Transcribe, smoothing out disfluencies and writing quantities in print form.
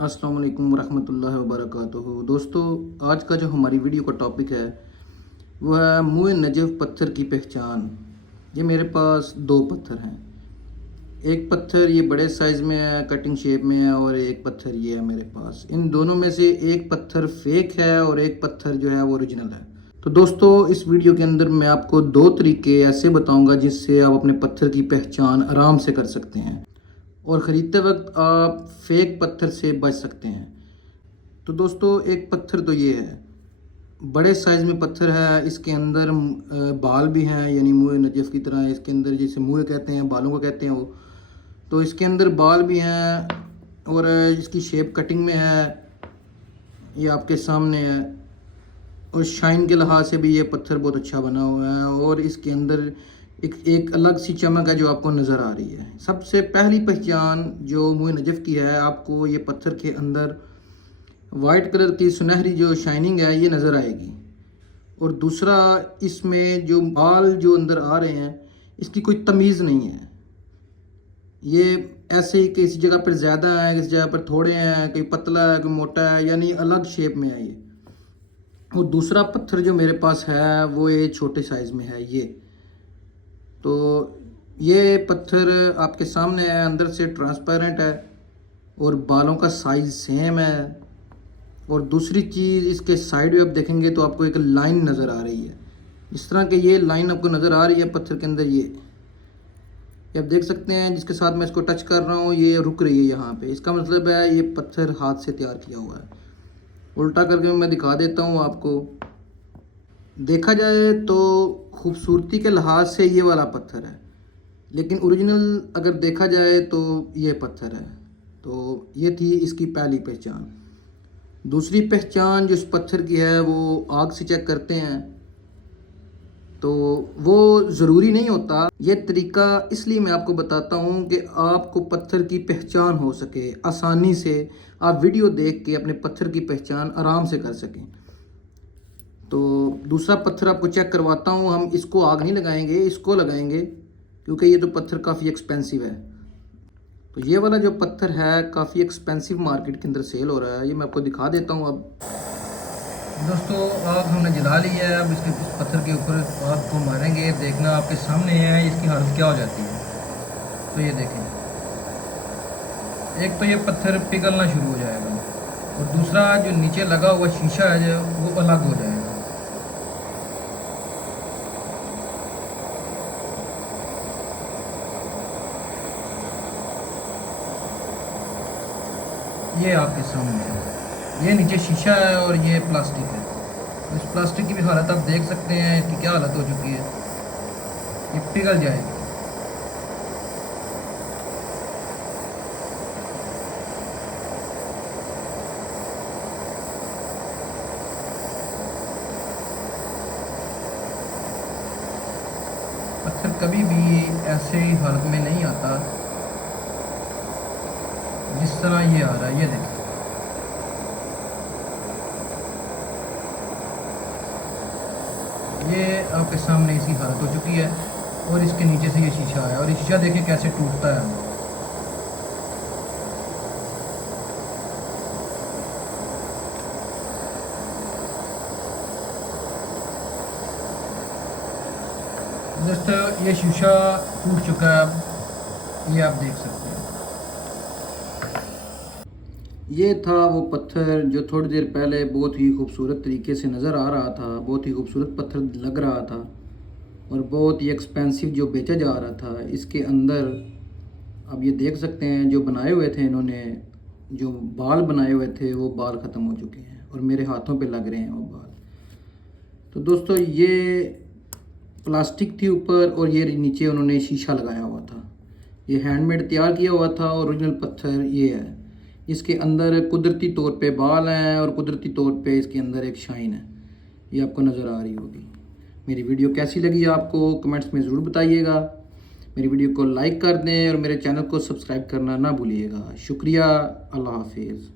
अस्सलाम वालेकुम रहमतुल्लाहि व बरकातुहू। दोस्तों, आज का जो हमारी वीडियो का टॉपिक है वह है मुए नजफ़ पत्थर की पहचान। ये मेरे पास दो पत्थर हैं। एक पत्थर ये बड़े साइज़ में है, कटिंग शेप में है, और एक पत्थर ये है मेरे पास। इन दोनों में से एक पत्थर फेक है और एक पत्थर जो है वो ओरिजिनल है। तो दोस्तों, इस वीडियो के अंदर मैं आपको दो तरीके ऐसे बताऊंगा जिससे आप अपने पत्थर की पहचान आराम से कर सकते हैं और ख़रीदते वक्त आप फेक पत्थर से बच सकते हैं। तो दोस्तों, एक पत्थर तो ये है, बड़े साइज़ में पत्थर है। इसके अंदर बाल भी हैं, यानी मुए नजफ़ की तरह। इसके अंदर जैसे मुए कहते हैं, बालों को कहते हैं वो, तो इसके अंदर बाल भी हैं और इसकी शेप कटिंग में है। ये आपके सामने है और शाइन के लिहाज से भी ये पत्थर बहुत अच्छा बना हुआ है और इसके अंदर एक अलग सी चमक है जो आपको नज़र आ रही है। सबसे पहली पहचान जो मुए नजफ़ की है, आपको ये पत्थर के अंदर वाइट कलर की सुनहरी जो शाइनिंग है ये नज़र आएगी। और दूसरा, इसमें जो बाल जो अंदर आ रहे हैं इसकी कोई तमीज़ नहीं है। ये ऐसे ही किसी जगह पर ज़्यादा है, किसी जगह पर थोड़े हैं, कोई पतला है, कोई मोटा है, यानी अलग शेप में है ये। और दूसरा पत्थर जो मेरे पास है वो ये छोटे साइज़ में है ये। तो ये पत्थर आपके सामने है, अंदर से ट्रांसपेरेंट है और बालों का साइज़ सेम है। और दूसरी चीज़, इसके साइड में आप देखेंगे तो आपको एक लाइन नज़र आ रही है। इस तरह के ये लाइन आपको नज़र आ रही है पत्थर के अंदर। ये आप देख सकते हैं, जिसके साथ मैं इसको टच कर रहा हूँ ये रुक रही है यहाँ पे। इसका मतलब है ये पत्थर हाथ से तैयार किया हुआ है। उल्टा करके मैं दिखा देता हूँ आपको। देखा जाए तो खूबसूरती के लिहाज से ये वाला पत्थर है, लेकिन ओरिजिनल अगर देखा जाए तो ये पत्थर है। तो ये थी इसकी पहली पहचान। दूसरी पहचान जो इस पत्थर की है वो आग से चेक करते हैं, तो वो ज़रूरी नहीं होता। ये तरीका इसलिए मैं आपको बताता हूँ कि आपको पत्थर की पहचान हो सके आसानी से। आप वीडियो देख के अपने पत्थर की पहचान आराम से कर सकें। तो दूसरा पत्थर आपको चेक करवाता हूँ। हम इसको आग नहीं लगाएंगे, इसको लगाएंगे, क्योंकि ये तो पत्थर काफ़ी एक्सपेंसिव है। तो ये वाला जो पत्थर है काफ़ी एक्सपेंसिव मार्केट के अंदर सेल हो रहा है। ये मैं आपको दिखा देता हूँ। अब दोस्तों, आग हमने जला ली है। अब इसके इस पत्थर के ऊपर आग को मारेंगे। देखना आपके सामने है इसकी हालत क्या हो जाती है। तो ये देखें, एक तो ये पत्थर पिघलना शुरू हो जाएगा और दूसरा जो नीचे लगा हुआ शीशा है जो वो अलग हो जाएगा। ये आपके सामने है, ये नीचे शीशा है और ये प्लास्टिक है। तो इस प्लास्टिक की भी हालत आप देख सकते हैं, इसकी क्या हालत हो चुकी है। ये पिघल जाएगी। पत्थर कभी भी ऐसे ही हालत में नहीं आता जिस तरह ये आ रहा है। ये देखिए, ये आपके सामने इसकी हालत हो चुकी है और इसके नीचे से ये शीशा है और ये शीशा देखिए कैसे टूटता है। दोस्तों, ये शीशा टूट चुका है। अब ये आप देख सकते हैं। ये था वो पत्थर जो थोड़ी देर पहले बहुत ही खूबसूरत तरीके से नज़र आ रहा था, बहुत ही खूबसूरत पत्थर लग रहा था और बहुत ही एक्सपेंसिव जो बेचा जा रहा था। इसके अंदर अब ये देख सकते हैं जो बनाए हुए थे इन्होंने, जो बाल बनाए हुए थे वो बाल ख़त्म हो चुके हैं और मेरे हाथों पे लग रहे हैं वो बाल। तो दोस्तों, ये प्लास्टिक थी ऊपर और ये नीचे उन्होंने शीशा लगाया हुआ था। ये हैंडमेड तैयार किया हुआ था और ओरिजिनल पत्थर ये है। इसके अंदर कुदरती तौर पे बाल हैं और कुदरती तौर पे इसके अंदर एक शाइन है, ये आपको नज़र आ रही होगी। मेरी वीडियो कैसी लगी आपको कमेंट्स में ज़रूर बताइएगा। मेरी वीडियो को लाइक कर दें और मेरे चैनल को सब्सक्राइब करना ना भूलिएगा। शुक्रिया। अल्लाह हाफिज़।